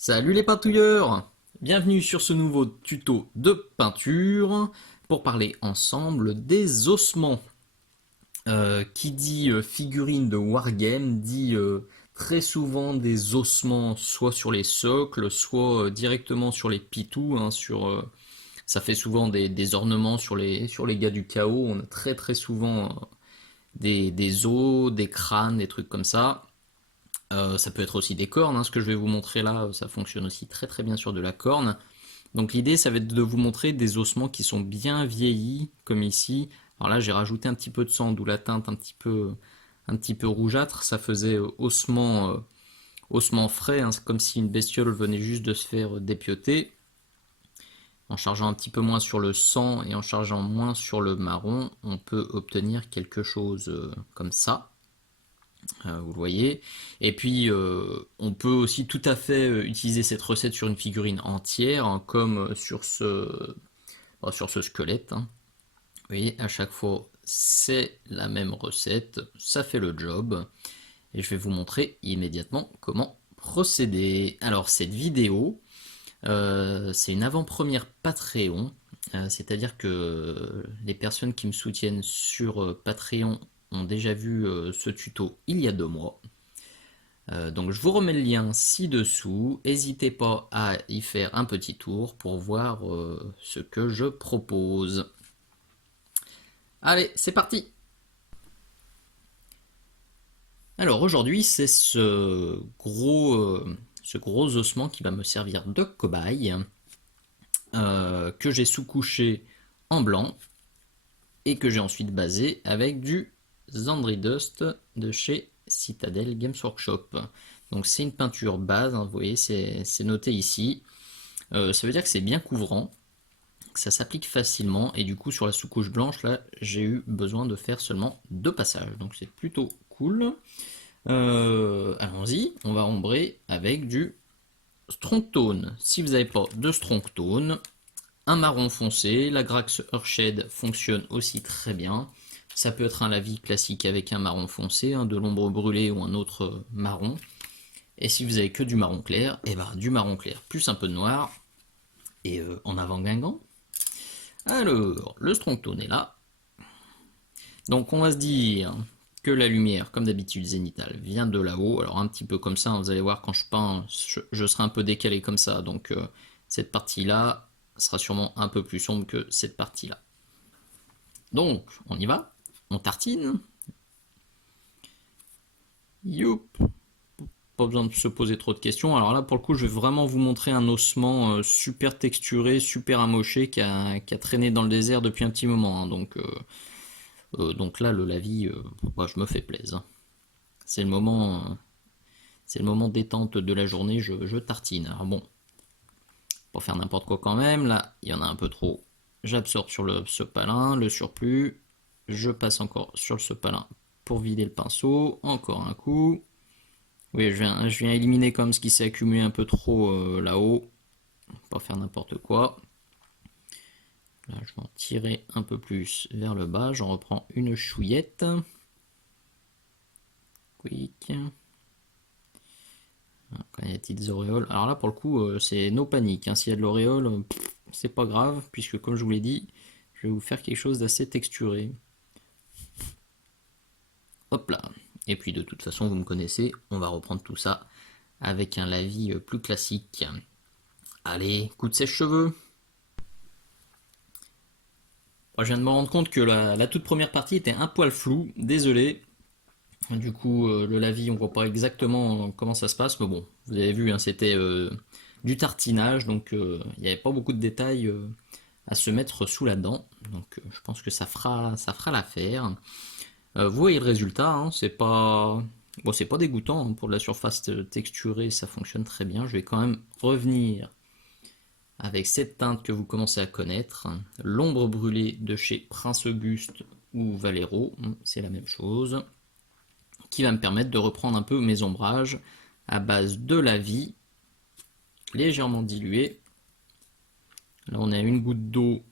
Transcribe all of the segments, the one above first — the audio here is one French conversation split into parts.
Salut les peintouilleurs! Bienvenue sur ce nouveau tuto de peinture pour parler ensemble des ossements. Qui dit figurine de wargame dit très souvent des ossements soit sur les socles, soit directement sur les pitous. Ça fait souvent des ornements sur les gars du chaos. On a très souvent des os, des crânes, des trucs comme ça. Ça peut être aussi des cornes, hein, ce que je vais vous montrer là, ça fonctionne aussi très bien sur de la corne. Donc l'idée, ça va être de vous montrer des ossements qui sont bien vieillis, comme ici. Alors là, j'ai rajouté un petit peu de sang, d'où la teinte un petit peu rougeâtre. Ça faisait ossement frais, hein. C'est comme si une bestiole venait juste de se faire dépioter. En chargeant un petit peu moins sur le sang et en chargeant moins sur le marron, on peut obtenir quelque chose comme ça. Vous le voyez. Et puis, on peut aussi tout à fait utiliser cette recette sur une figurine entière, hein, comme sur ce squelette, hein. Vous voyez, à chaque fois, c'est la même recette, ça fait le job. Et je vais vous montrer immédiatement comment procéder. Alors, cette vidéo, c'est une avant-première Patreon, c'est-à-dire que les personnes qui me soutiennent sur Patreon ont déjà vu ce tuto il y a 2 mois. Donc je vous remets le lien ci-dessous. N'hésitez pas à y faire un petit tour pour voir ce que je propose. Allez, c'est parti! Alors aujourd'hui, c'est ce gros ossement qui va me servir de cobaye, que j'ai sous-couché en blanc et que j'ai ensuite basé avec du Zandri Dust de chez Citadel Games Workshop. Donc c'est une peinture base, hein, vous voyez, c'est noté ici. Ça veut dire que c'est bien couvrant, que ça s'applique facilement, et du coup sur la sous-couche blanche, là, j'ai eu besoin de faire seulement 2 passages, donc c'est plutôt cool. Allons-y, on va ombrer avec du Strong Tone. Si vous n'avez pas de Strong Tone, un marron foncé, la Grax Earthshade fonctionne aussi très bien. Ça peut être un lavis classique avec un marron foncé, de l'ombre brûlée ou un autre marron. Et si vous avez que du marron clair, et ben du marron clair plus un peu de noir. Et en avant Guingamp. Alors, le strong tone est là. Donc on va se dire que la lumière, comme d'habitude zénithale, vient de là-haut. Alors un petit peu comme ça, vous allez voir quand je peins, je serai un peu décalé comme ça. Donc cette partie-là sera sûrement un peu plus sombre que cette partie-là. Donc on y va, on tartine. Youp. Pas besoin de se poser trop de questions. Alors là, pour le coup, je vais vraiment vous montrer un ossement super texturé, super amoché, qui a traîné dans le désert depuis un petit moment, hein. Donc là, le lavis, moi, je me fais plaisir. C'est le moment détente de la journée, je tartine. Alors bon, pour faire n'importe quoi quand même, là, il y en a un peu trop. J'absorbe sur le sopalin, le surplus. Je passe encore sur le sopalin pour vider le pinceau. Encore un coup. Oui, je viens éliminer comme ce qui s'est accumulé un peu trop là-haut. Pas faire n'importe quoi. Là, je vais en tirer un peu plus vers le bas. J'en reprends une chouillette. Quick. Quand il y a des petites auréoles. Alors là, pour le coup, c'est no panique, hein. S'il y a de l'auréole, c'est pas grave, puisque comme je vous l'ai dit, je vais vous faire quelque chose d'assez texturé. Hop là. Et puis de toute façon, vous me connaissez, on va reprendre tout ça avec un lavis plus classique. Allez, coup de sèche-cheveux. Je viens de me rendre compte que la toute première partie était un poil floue, désolé. Du coup, le lavis, on voit pas exactement comment ça se passe, mais bon, vous avez vu, hein, c'était du tartinage, donc il n'y avait pas beaucoup de détails à se mettre sous la dent. Donc je pense que ça fera l'affaire. Vous voyez le résultat, hein, c'est pas dégoûtant, hein, pour de la surface texturée, ça fonctionne très bien. Je vais quand même revenir avec cette teinte que vous commencez à connaître, l'ombre brûlée de chez Prince Auguste ou Valero, c'est la même chose, qui va me permettre de reprendre un peu mes ombrages à base de lavis légèrement dilué. Là on a une goutte d'eau,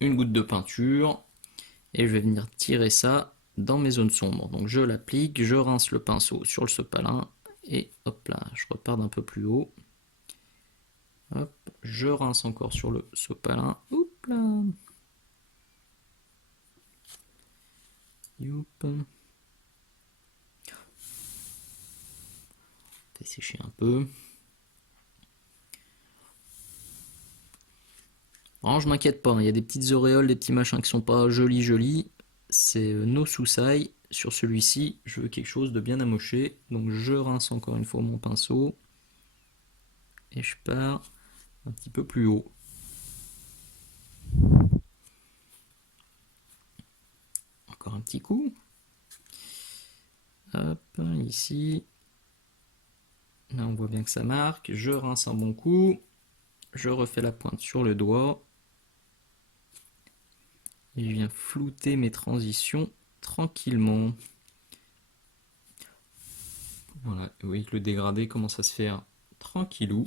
une goutte de peinture, et je vais venir tirer ça dans mes zones sombres. Donc je l'applique, je rince le pinceau sur le sopalin, et hop là, je repars d'un peu plus haut. Hop, je rince encore sur le sopalin. Oups là. Youp. Fait sécher un peu. Alors, je m'inquiète pas, il y a des petites auréoles, des petits machins qui sont pas jolis. C'est no soussailles. Sur celui-ci, je veux quelque chose de bien amoché. Donc je rince encore une fois mon pinceau. Et je pars un petit peu plus haut. Encore un petit coup. Hop, ici. Là, on voit bien que ça marque. Je rince un bon coup. Je refais la pointe sur le doigt. Et je viens flouter mes transitions tranquillement. Voilà, vous voyez que le dégradé commence à se faire tranquillou.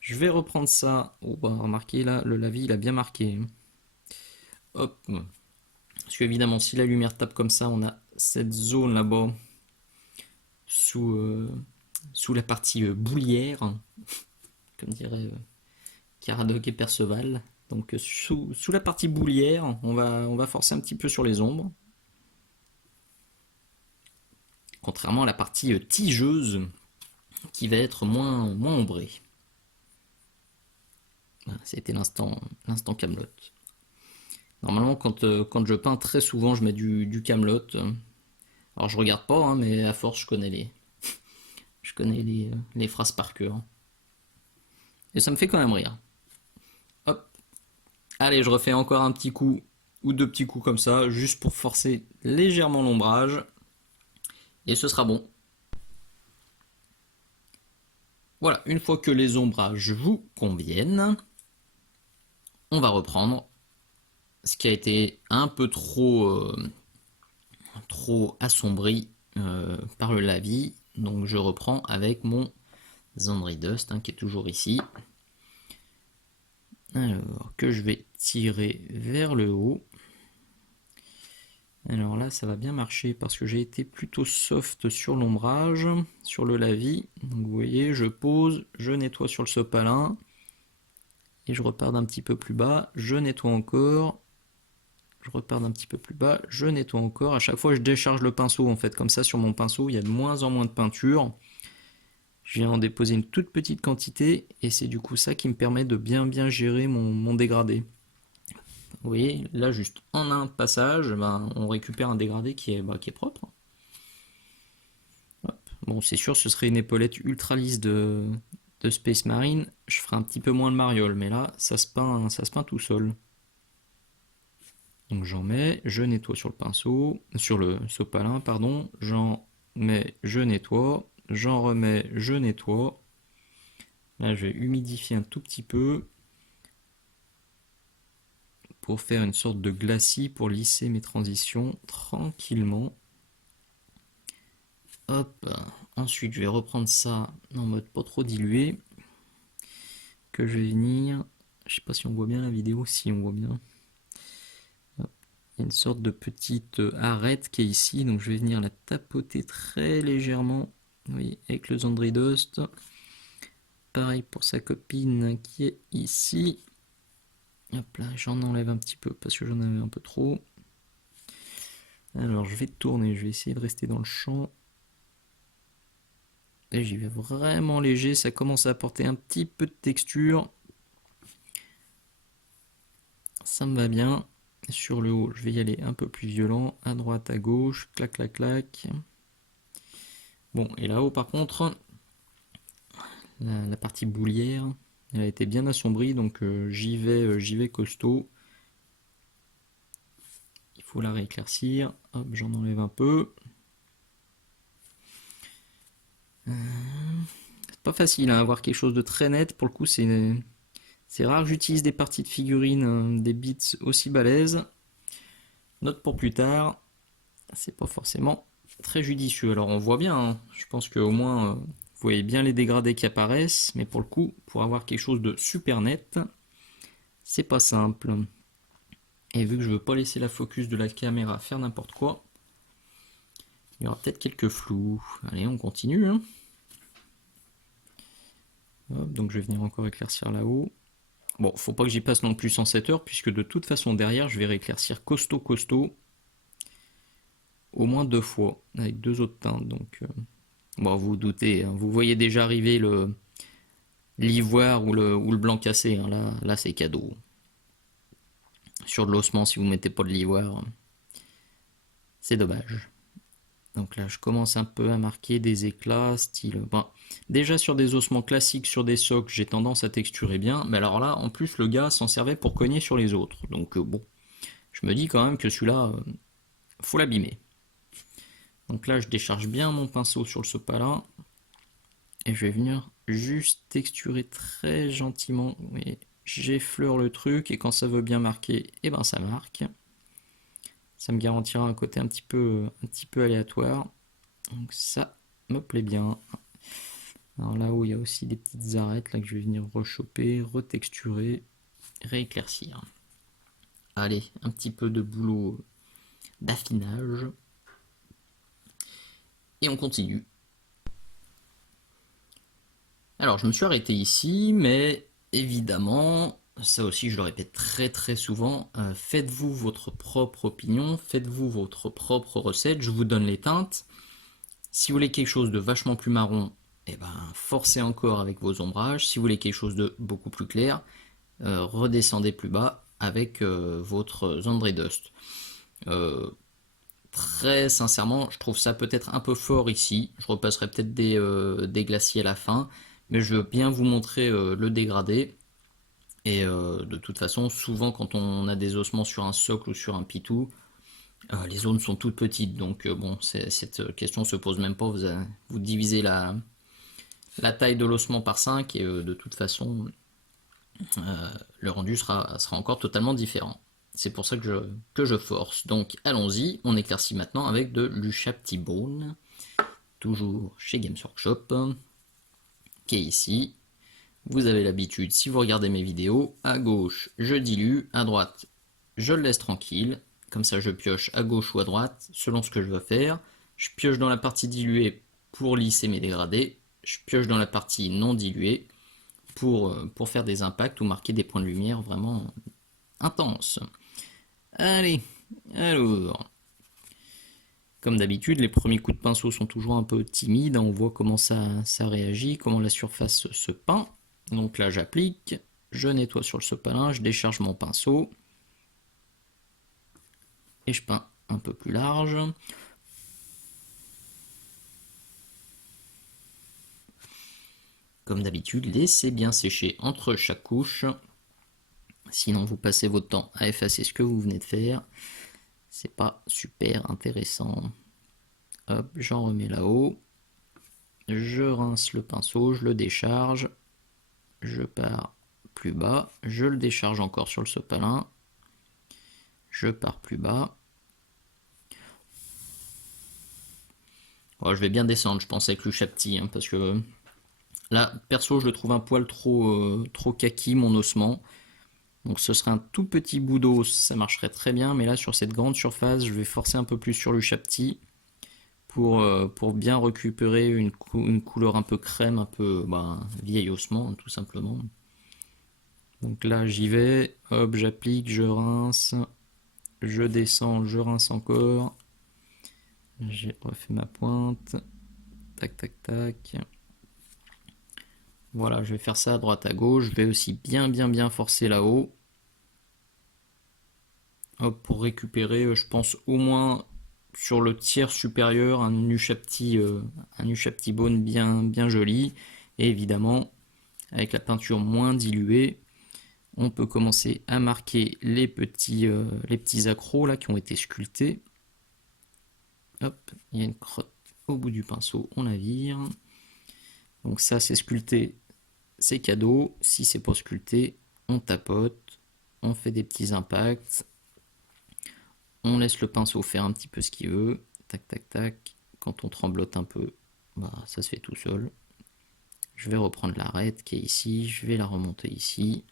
Je vais reprendre ça. Oh, bah, remarquez là, le lavis il a bien marqué. Hop. Parce qu'évidemment, si la lumière tape comme ça, on a cette zone là-bas sous la partie boulière, comme dirait Caradoc et Perceval. Donc sous la partie boulière, on va forcer un petit peu sur les ombres. Contrairement à la partie tigeuse, qui va être moins ombrée. Voilà, c'était l'instant Camelot. Normalement, quand je peins très souvent, je mets du Camelot. Alors je regarde pas, hein, mais à force, je connais les phrases par cœur. Et ça me fait quand même rire. Hop. Allez, je refais encore un petit coup ou deux petits coups comme ça, juste pour forcer légèrement l'ombrage. Et ce sera bon. Voilà, une fois que les ombrages vous conviennent, on va reprendre ce qui a été un peu trop assombri par le lavis. Donc je reprends avec mon Zandri Dust qui est toujours ici. Alors que je vais tirer vers le haut. Alors là ça va bien marcher parce que j'ai été plutôt soft sur l'ombrage, sur le lavis. Donc vous voyez, je pose, je nettoie sur le sopalin. Et je repars d'un petit peu plus bas, je nettoie encore. Je repars d'un petit peu plus bas, je nettoie encore. À chaque fois, je décharge le pinceau en fait. Comme ça, sur mon pinceau, il y a de moins en moins de peinture. Je viens en déposer une toute petite quantité et c'est du coup ça qui me permet de bien gérer mon dégradé. Vous voyez, là, juste en un passage, on récupère un dégradé qui est propre. Hop. Bon, c'est sûr, ce serait une épaulette ultra lisse de Space Marine. Je ferai un petit peu moins de mariole, mais là, ça se peint tout seul. Donc j'en mets, je nettoie sur le pinceau, sur le sopalin, pardon, j'en mets, je nettoie, j'en remets, je nettoie. Là je vais humidifier un tout petit peu pour faire une sorte de glacis pour lisser mes transitions tranquillement. Hop, ensuite je vais reprendre ça en mode pas trop dilué, que je vais venir, je sais pas si on voit bien la vidéo, si on voit bien. Il y a une sorte de petite arête qui est ici, donc je vais venir la tapoter très légèrement, oui, avec le Zandri Dust. Pareil pour sa copine qui est ici. Hop là, j'en enlève un petit peu parce que j'en avais un peu trop. Alors je vais tourner, je vais essayer de rester dans le champ. Et j'y vais vraiment léger, ça commence à apporter un petit peu de texture. Ça me va bien. Sur le haut, je vais y aller un peu plus violent, à droite, à gauche, clac, clac, clac. Bon, et là-haut, par contre, la partie boulière, elle a été bien assombrie, donc j'y vais costaud. Il faut la rééclaircir. Hop, j'en enlève un peu. C'est pas facile à avoir quelque chose de très net. Pour le coup, c'est rare que j'utilise des parties de figurines, des bits aussi balèzes. Note pour plus tard, c'est pas forcément très judicieux. Alors on voit bien, hein. Je pense qu'au moins vous voyez bien les dégradés qui apparaissent, mais pour le coup, pour avoir quelque chose de super net, c'est pas simple. Et vu que je veux pas laisser la focus de la caméra faire n'importe quoi, il y aura peut-être quelques flous. Allez, on continue, hein. Hop, donc je vais venir encore éclaircir là-haut. Bon, faut pas que j'y passe non plus 107 heures, puisque de toute façon derrière je vais rééclaircir costaud au moins 2 fois, avec 2 autres teintes. Donc bon, vous vous doutez, hein, vous voyez déjà arriver l'ivoire ou le blanc cassé, hein. Là c'est cadeau. Sur de l'ossement, si vous mettez pas de l'ivoire, c'est dommage. Donc là, je commence un peu à marquer des éclats, style. Bon, déjà sur des ossements classiques, sur des socles, j'ai tendance à texturer bien. Mais alors là, en plus, le gars s'en servait pour cogner sur les autres. Donc bon, je me dis quand même que celui-là, faut l'abîmer. Donc là, je décharge bien mon pinceau sur le sopalin. Et je vais venir juste texturer très gentiment. Et j'effleure le truc. Et quand ça veut bien marquer, eh ben ça marque. Ça me garantira un côté un petit peu aléatoire. Donc ça me plaît bien. Alors là-haut, il y a aussi des petites arêtes là que je vais venir rechoper, retexturer, rééclaircir. Allez, un petit peu de boulot d'affinage. Et on continue. Alors, je me suis arrêté ici, mais évidemment, ça aussi je le répète très très souvent, faites-vous votre propre opinion, faites-vous votre propre recette, je vous donne les teintes. Si vous voulez quelque chose de vachement plus marron, eh ben, forcez encore avec vos ombrages. Si vous voulez quelque chose de beaucoup plus clair, redescendez plus bas avec votre Zandri Dust. Euh, Très sincèrement, je trouve ça peut-être un peu fort ici. Je repasserai peut-être des glaciers à la fin, mais je veux bien vous montrer le dégradé. Et de toute façon, souvent quand on a des ossements sur un socle ou sur un pitou, les zones sont toutes petites. Donc bon, cette question se pose même pas. Vous divisez la taille de l'ossement par 5 et de toute façon, le rendu sera encore totalement différent. C'est pour ça que je force. Donc allons-y, on éclaircit maintenant avec de l'Ushabti-Bone, toujours chez Games Workshop, qui est ici. Vous avez l'habitude, si vous regardez mes vidéos, à gauche je dilue, à droite je le laisse tranquille, comme ça je pioche à gauche ou à droite, selon ce que je veux faire. Je pioche dans la partie diluée pour lisser mes dégradés, je pioche dans la partie non diluée pour faire des impacts ou marquer des points de lumière vraiment intenses. Allez, alors, comme d'habitude, les premiers coups de pinceau sont toujours un peu timides, on voit comment ça réagit, comment la surface se peint. Donc là j'applique, je nettoie sur le sopalin, je décharge mon pinceau, et je peins un peu plus large. Comme d'habitude, laissez bien sécher entre chaque couche, sinon vous passez votre temps à effacer ce que vous venez de faire. C'est pas super intéressant. Hop, j'en remets là-haut. Je rince le pinceau, je le décharge. Je pars plus bas. Je le décharge encore sur le sopalin. Je pars plus bas. Oh, je vais bien descendre, je pense, avec le Chapti, hein, parce que là, perso, je le trouve un poil trop kaki, mon ossement. Donc ce serait un tout petit bout d'os, ça marcherait très bien, mais là, sur cette grande surface, je vais forcer un peu plus sur le Chapti pour bien récupérer une couleur un peu crème, un peu vieil ossement, tout simplement. Donc là, j'y vais, hop, j'applique, je rince, je descends, je rince encore. J'ai refait ma pointe. Tac, tac, tac. Voilà, je vais faire ça à droite à gauche. Je vais aussi bien forcer là-haut. Hop, pour récupérer, je pense au moins sur le tiers supérieur, un Ushabti Bone bien joli. Et évidemment, avec la peinture moins diluée, on peut commencer à marquer les petits accros là qui ont été sculptés. Hop, il y a une crotte au bout du pinceau, on la vire. Donc ça c'est sculpté, c'est cadeau. Si c'est pas sculpté, on tapote, on fait des petits impacts, on laisse le pinceau faire un petit peu ce qu'il veut. Tac tac tac. Quand on tremblote un peu, ça se fait tout seul. Je vais reprendre l'arête qui est ici, je vais la remonter ici.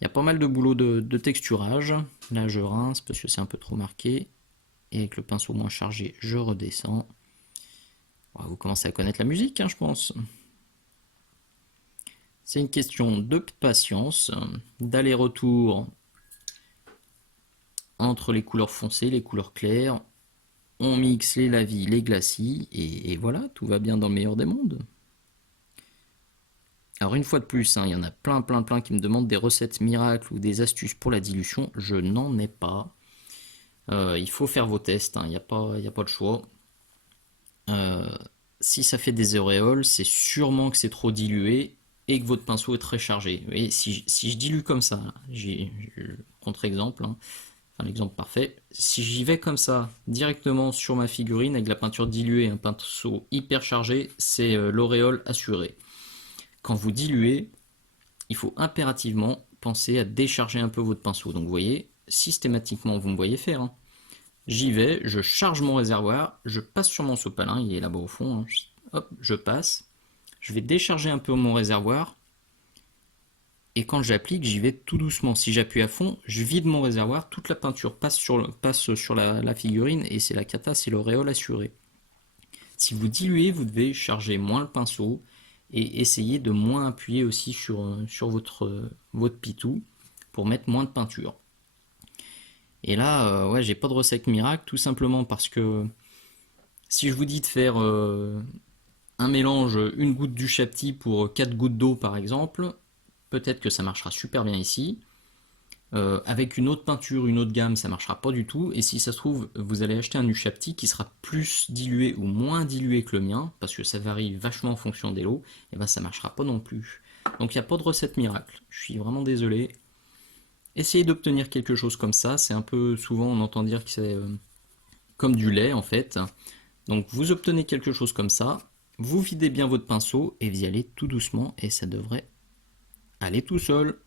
Il y a pas mal de boulot de texturage. Là je rince parce que c'est un peu trop marqué. Et avec le pinceau moins chargé, je redescends. Vous commencez à connaître la musique, hein, je pense. C'est une question de patience, d'aller-retour entre les couleurs foncées, les couleurs claires. On mixe les lavis, les glacis, et voilà, tout va bien dans le meilleur des mondes. Alors une fois de plus, il y en a plein qui me demandent des recettes miracles ou des astuces pour la dilution. Je n'en ai pas. Il faut faire vos tests, il n'y a pas de choix. Si ça fait des auréoles, c'est sûrement que c'est trop dilué et que votre pinceau est très chargé. Vous voyez, si je dilue comme ça, contre-exemple, enfin, l'exemple parfait, si j'y vais comme ça, directement sur ma figurine avec la peinture diluée et un pinceau hyper chargé, c'est l'auréole assurée. Quand vous diluez, il faut impérativement penser à décharger un peu votre pinceau. Donc vous voyez, systématiquement, vous me voyez faire. J'y vais, je charge mon réservoir, je passe sur mon sopalin, il est là-bas au fond, hop, je passe. Je vais décharger un peu mon réservoir. Et quand j'applique, j'y vais tout doucement. Si j'appuie à fond, je vide mon réservoir, toute la peinture passe sur la figurine et c'est la cata, c'est l'auréole assurée. Si vous diluez, vous devez charger moins le pinceau et essayer de moins appuyer aussi sur votre pitou pour mettre moins de peinture. Et là, ouais, j'ai pas de recette miracle, tout simplement parce que si je vous dis de faire un mélange, une goutte du Chapti pour 4 gouttes d'eau par exemple, peut-être que ça marchera super bien ici. Avec une autre peinture, une autre gamme, ça marchera pas du tout. Et si ça se trouve, vous allez acheter un Ushapti qui sera plus dilué ou moins dilué que le mien, parce que ça varie vachement en fonction des lots, et ben ça marchera pas non plus. Donc il n'y a pas de recette miracle. Je suis vraiment désolé. Essayez d'obtenir quelque chose comme ça. C'est un peu souvent on entend dire que c'est comme du lait en fait. Donc vous obtenez quelque chose comme ça. Vous videz bien votre pinceau et vous y allez tout doucement et ça devrait aller tout seul.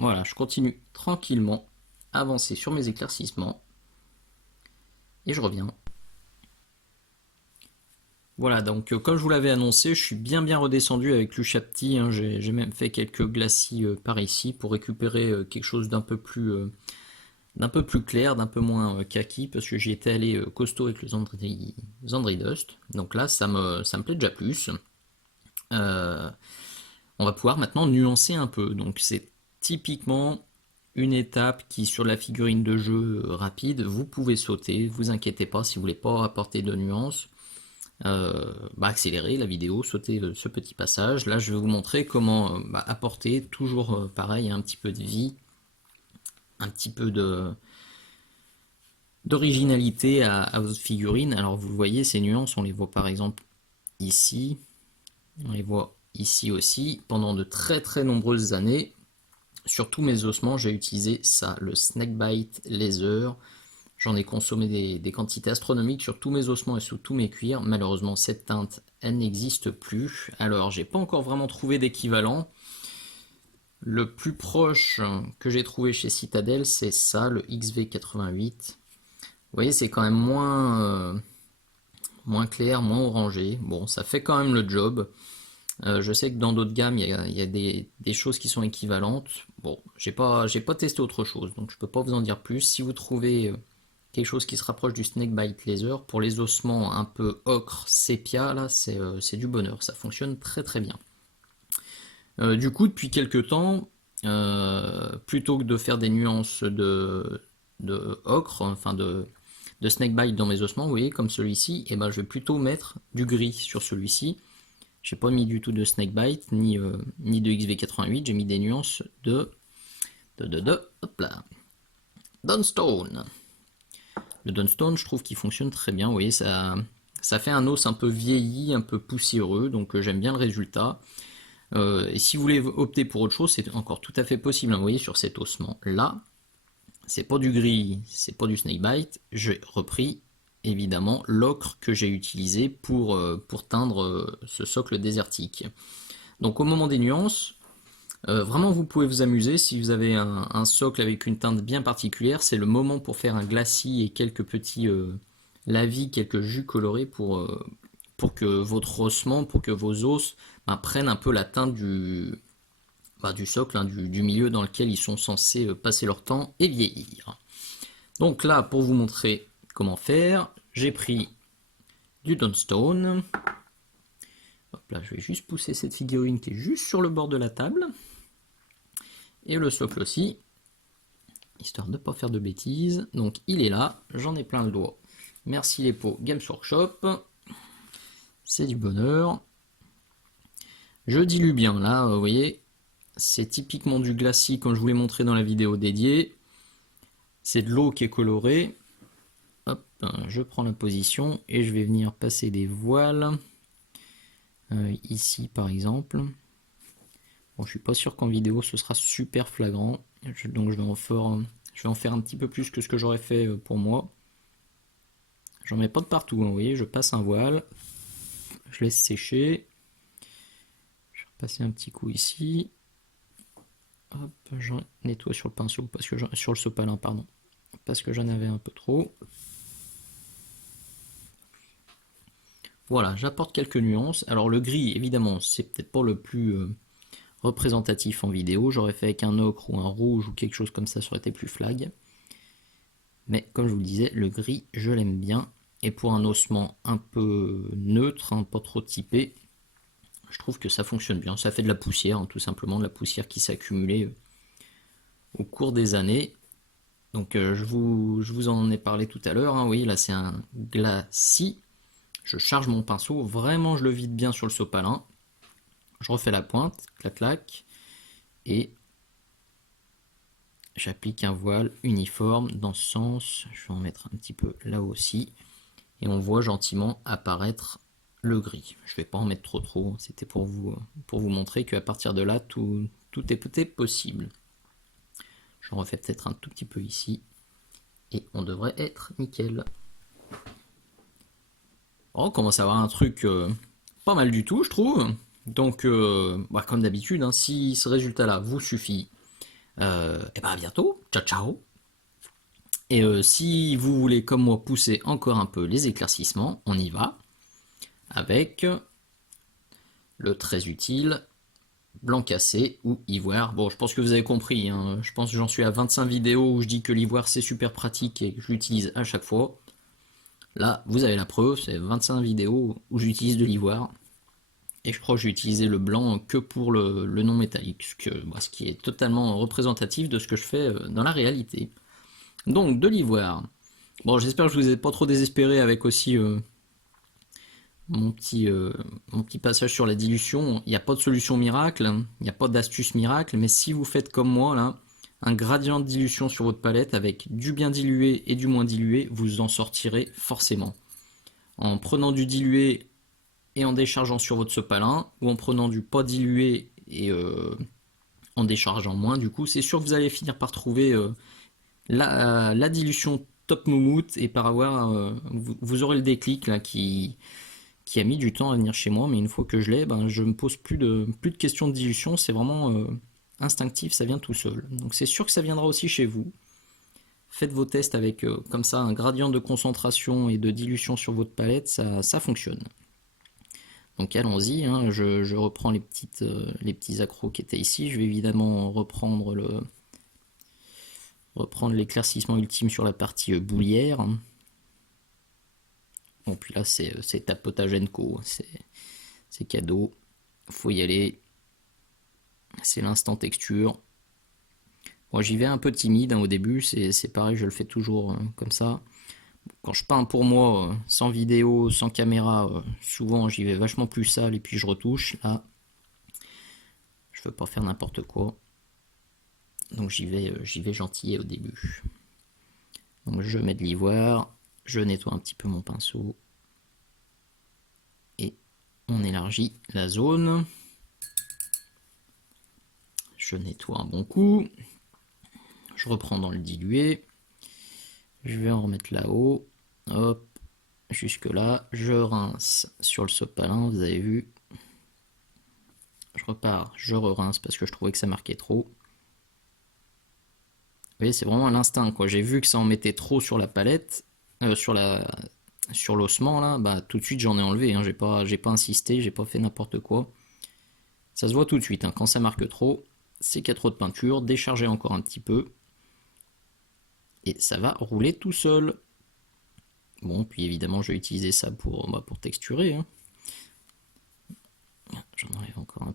Voilà, je continue tranquillement, avancer sur mes éclaircissements. Et je reviens. Voilà, donc comme je vous l'avais annoncé, je suis bien redescendu avec l'Ushapti. J'ai même fait quelques glacis par ici pour récupérer quelque chose d'un peu plus clair, d'un peu moins kaki, parce que j'y étais allé costaud avec le Zandri Dust. Donc là, ça me plaît déjà plus. On va pouvoir maintenant nuancer un peu. Donc c'est typiquement une étape qui, sur la figurine de jeu rapide, vous pouvez sauter, vous inquiétez pas si vous voulez pas apporter de nuances. Accélérer la vidéo, sauter ce petit passage. Là, je vais vous montrer comment apporter toujours pareil un petit peu de vie, un petit peu d'originalité à votre figurine. Alors vous voyez ces nuances, on les voit par exemple ici, on les voit ici aussi. Pendant de très nombreuses années, sur tous mes ossements, j'ai utilisé ça, le Snakebite Laser. J'en ai consommé des quantités astronomiques sur tous mes ossements et sur tous mes cuirs. Malheureusement, cette teinte, elle n'existe plus. Alors, j'ai pas encore vraiment trouvé d'équivalent. Le plus proche que j'ai trouvé chez Citadel, c'est ça, le XV88. Vous voyez, c'est quand même moins clair, moins orangé. Bon, ça fait quand même le job. Je sais que dans d'autres gammes, il y a des choses qui sont équivalentes. Bon, j'ai pas testé autre chose, donc je peux pas vous en dire plus. Si vous trouvez quelque chose qui se rapproche du Snakebite Laser, pour les ossements un peu ocre, sépia, là, c'est du bonheur. Ça fonctionne très bien. Du coup, depuis quelques temps, plutôt que de faire des nuances de ocre, enfin de Snakebite dans mes ossements, vous voyez, comme celui-ci, et ben, je vais plutôt mettre du gris sur celui-ci. J'ai pas mis du tout de Snakebite, ni de XV88, j'ai mis des nuances hop là, Dunstone. Le Dunstone, je trouve qu'il fonctionne très bien, vous voyez, ça fait un os un peu vieilli, un peu poussiéreux, donc j'aime bien le résultat. Et si vous voulez opter pour autre chose, c'est encore tout à fait possible, vous voyez, sur cet ossement là, c'est pas du gris, c'est pas du Snakebite, j'ai repris évidemment l'ocre que j'ai utilisé pour teindre ce socle désertique. Donc au moment des nuances, vraiment vous pouvez vous amuser. Si vous avez un socle avec une teinte bien particulière, c'est le moment pour faire un glacis et quelques petits lavis, quelques jus colorés pour que votre ossement, pour que vos os prennent un peu la teinte du socle, du milieu dans lequel ils sont censés passer leur temps et vieillir. Donc là, pour vous montrer comment faire, j'ai pris du Dunstone. Hop là, je vais juste pousser cette figurine qui est juste sur le bord de la table. Et le socle aussi, histoire de ne pas faire de bêtises. Donc il est là, j'en ai plein le doigt. Merci les pots Games Workshop. C'est du bonheur. Je dilue bien là, vous voyez. C'est typiquement du glacis comme je vous l'ai montré dans la vidéo dédiée. C'est de l'eau qui est colorée. Hop, je prends la position et je vais venir passer des voiles. Ici par exemple. Bon, je suis pas sûr qu'en vidéo ce sera super flagrant. Donc je vais en faire un petit peu plus que ce que j'aurais fait pour moi. J'en mets pas de partout, hein, vous voyez, je passe un voile. Je laisse sécher. Je vais repasser un petit coup ici. Hop, je nettoie sur le pinceau, sur le sopalin, pardon, parce que j'en avais un peu trop. Voilà, j'apporte quelques nuances. Alors le gris, évidemment, c'est peut-être pas le plus représentatif en vidéo. J'aurais fait avec un ocre ou un rouge ou quelque chose comme ça aurait été plus flag. Mais comme je vous le disais, le gris, je l'aime bien. Et pour un ossement un peu neutre, hein, pas trop typé, je trouve que ça fonctionne bien. Ça fait de la poussière, hein, tout simplement, de la poussière qui s'est accumulée au cours des années. Donc je vous en ai parlé tout à l'heure, hein, oui, là c'est un glacis. Je charge mon pinceau, vraiment je le vide bien sur le sopalin. Je refais la pointe, clac clac, et j'applique un voile uniforme dans ce sens. Je vais en mettre un petit peu là aussi. Et on voit gentiment apparaître le gris. Je ne vais pas en mettre trop, c'était pour vous montrer qu'à partir de là, tout est peut-être possible. J'en refais peut-être un tout petit peu ici. Et on devrait être nickel. On commence à avoir un truc pas mal du tout, je trouve. Donc, comme d'habitude, hein, si ce résultat-là vous suffit, et ben à bientôt. Ciao, ciao. Et si vous voulez, comme moi, pousser encore un peu les éclaircissements, on y va. Avec le très utile blanc cassé ou ivoire. Bon, je pense que vous avez compris, hein. Je pense que j'en suis à 25 vidéos où je dis que l'ivoire c'est super pratique et que je l'utilise à chaque fois. Là, vous avez la preuve, c'est 25 vidéos où j'utilise de l'ivoire. Et je crois que j'ai utilisé le blanc que pour le non métallique, ce qui est totalement représentatif de ce que je fais dans la réalité. Donc, de l'ivoire. Bon, j'espère que je vous ai pas trop désespéré avec aussi mon petit passage sur la dilution. Il n'y a pas de solution miracle, il n'y a pas d'astuce miracle, mais si vous faites comme moi, là, un gradient de dilution sur votre palette avec du bien dilué et du moins dilué, vous en sortirez forcément. En prenant du dilué et en déchargeant sur votre sopalin, ou en prenant du pas dilué et en déchargeant moins, du coup, c'est sûr que vous allez finir par trouver la dilution top moumoute et par avoir, vous aurez le déclic là qui a mis du temps à venir chez moi, mais une fois que je l'ai, ben, je me pose plus de questions de dilution, c'est vraiment instinctif, ça vient tout seul. Donc c'est sûr que ça viendra aussi chez vous. Faites vos tests avec comme ça un gradient de concentration et de dilution sur votre palette, ça fonctionne. Donc allons-y, hein, je reprends les petits accros qui étaient ici. Je vais évidemment reprendre l'éclaircissement ultime sur la partie boulière. Bon, puis là, c'est tapotage co, c'est cadeau, faut y aller. C'est l'instant texture. Moi, j'y vais un peu timide hein, au début, c'est pareil, je le fais toujours comme ça. Quand je peins pour moi, sans vidéo, sans caméra, souvent j'y vais vachement plus sale et puis je retouche. Là, je veux pas faire n'importe quoi. Donc j'y vais gentil au début. Donc je mets de l'ivoire, je nettoie un petit peu mon pinceau. Et on élargit la zone. Je nettoie un bon coup. Je reprends dans le dilué. Je vais en remettre là-haut. Hop, jusque là. Je rince sur le sopalin, vous avez vu. Je repars, je re-rince parce que je trouvais que ça marquait trop. Vous voyez, c'est vraiment à l'instinct, quoi. J'ai vu que ça en mettait trop sur la palette, sur l'ossement là, bah tout de suite j'en ai enlevé. Hein. J'ai pas insisté, j'ai pas fait n'importe quoi. Ça se voit tout de suite. Hein. Quand ça marque trop, c'est qu'il y a trop de peinture. Déchargez encore un petit peu. Et ça va rouler tout seul. Bon, puis évidemment, je vais utiliser ça pour texturer. Hein.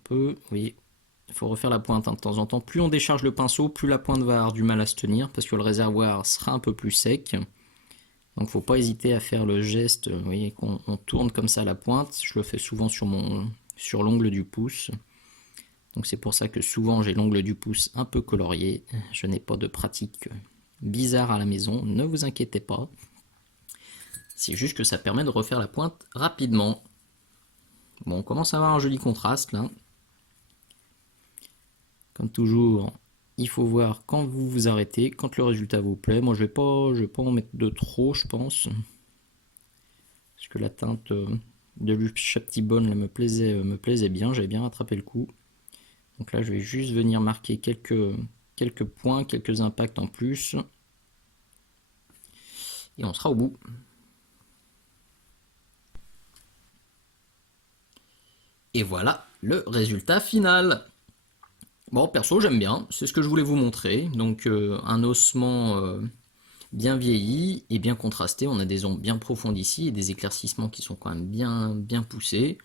peu. Vous voyez, il faut refaire la pointe hein, de temps en temps. Plus on décharge le pinceau, plus la pointe va avoir du mal à se tenir parce que le réservoir sera un peu plus sec. Donc faut pas hésiter à faire le geste, vous voyez qu'on tourne comme ça la pointe. Je le fais souvent sur l'ongle du pouce. Donc c'est pour ça que souvent j'ai l'ongle du pouce un peu colorié. Je n'ai pas de pratique bizarre à la maison, ne vous inquiétez pas. C'est juste que ça permet de refaire la pointe rapidement. Bon, on commence à avoir un joli contraste là. Comme toujours, il faut voir quand vous vous arrêtez, quand le résultat vous plaît. Moi je vais pas en mettre de trop, je pense. Parce que la teinte de Luchaptibone me plaisait bien, j'avais bien rattrapé le coup. Donc là je vais juste venir marquer quelques points, quelques impacts en plus. Et on sera au bout. Et voilà le résultat final. Bon, perso, j'aime bien. C'est ce que je voulais vous montrer. Donc, un ossement bien vieilli et bien contrasté. On a des ombres bien profondes ici et des éclaircissements qui sont quand même bien poussés.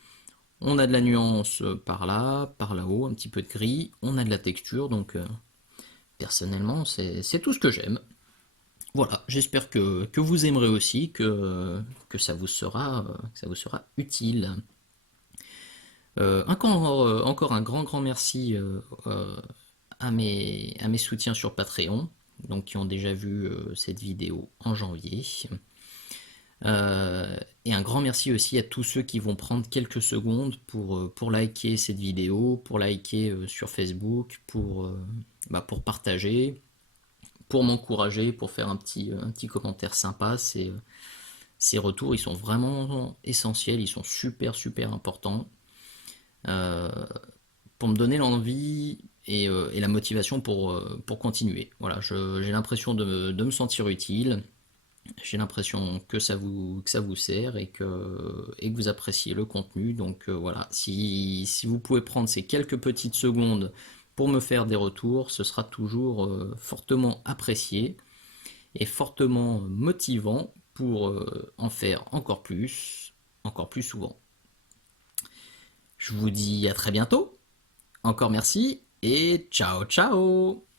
On a de la nuance par là-haut, un petit peu de gris. On a de la texture. Donc, personnellement, c'est tout ce que j'aime. Voilà, j'espère que vous aimerez aussi, que ça vous sera utile. Encore un grand merci à mes soutiens sur Patreon, donc qui ont déjà vu cette vidéo en janvier. Et un grand merci aussi à tous ceux qui vont prendre quelques secondes pour liker cette vidéo, pour liker sur Facebook, pour partager, pour m'encourager, pour faire un petit commentaire sympa. Ces retours, ils sont vraiment essentiels, ils sont super importants. Pour me donner l'envie et la motivation pour continuer. Voilà, j'ai l'impression de me sentir utile, j'ai l'impression que ça vous sert et que vous appréciez le contenu. Donc voilà, si vous pouvez prendre ces quelques petites secondes pour me faire des retours, ce sera toujours fortement apprécié et fortement motivant pour en faire encore plus souvent. Je vous dis à très bientôt. Encore merci et ciao ciao.